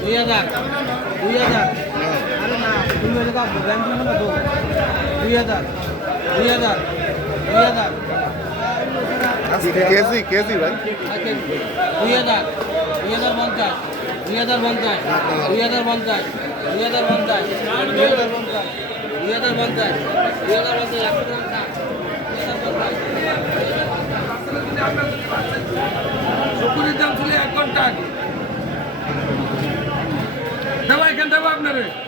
দুই হাজার দুই হাজার হাজার দুই হাজার দুই হাজার দুই হাজার কেজি কেজি দুই হাজার দুই হাজার পঞ্চাশ দুই হাজার পঞ্চাশ দুই হাজার পঞ্চাশ দুই হাজার পঞ্চাশ দুই হাজার পঞ্চাশ দুই হাজার পঞ্চাশ দুই হাজার পঞ্চাশ দাম ছিল এক ঘণ্টা দেবো এখান দেবো আপনারে।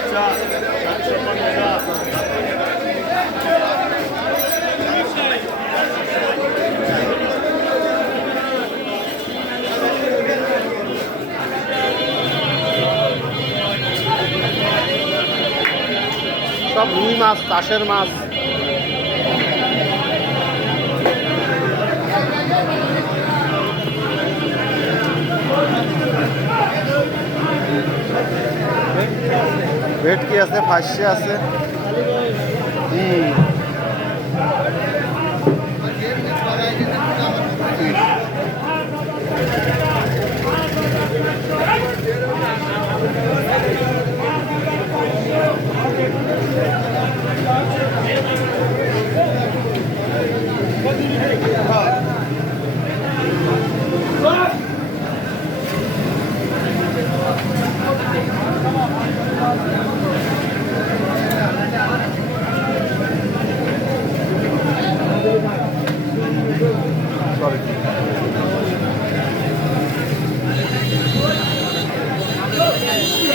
সব রুই মাছ চাষের মাছ। ভেটকি আছে ফাঁসি আছে। হুম।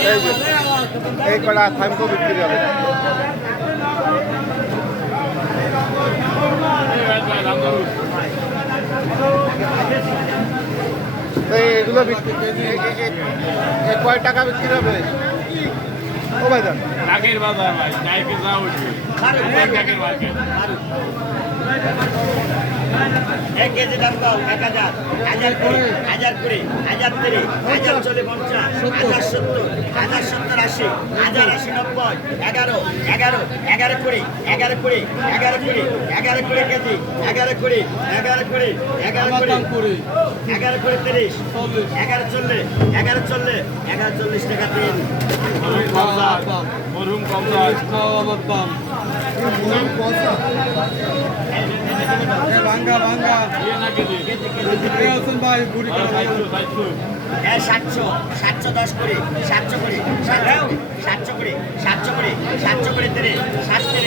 এই যে এই কটা থাইম তো বিক্রি হবে এগুলো কয় টাকা বিক্রি হবে? ও ভাই বাজার যা উঠবে। মার্কেট এক কেজি দাম দাও এক হাজার। হাজার কুড়ি হাজার কুড়ি হাজার তিরিশ হাজার চল্লিশ পঞ্চাশ হাজার সত্তর হাজার সত্তর। আশি হাজার আশি নব্বই এগারো এগারো এগারো কুড়ি এগারো কুড়ি এগারো কুড়ি এগারো কুড়ি কেজি এগারো কুড়ি এগারো কুড়ি এগারো কুড়ি কুড়ি এগারো কুড়ি তিরিশ এগারো চল্লিশ এগারো চল্লিশ এগারো চল্লিশ টাকা দিন। মরুম কম ভাঙ্গা ভাঙ্গা। না কেজি ভাই? বুড়ি হ্যাঁ সাতশো করে সাতশো করে সাতশো করে সাতশো করে সাতশো করে সাতশো করে তেরে সাত তেরে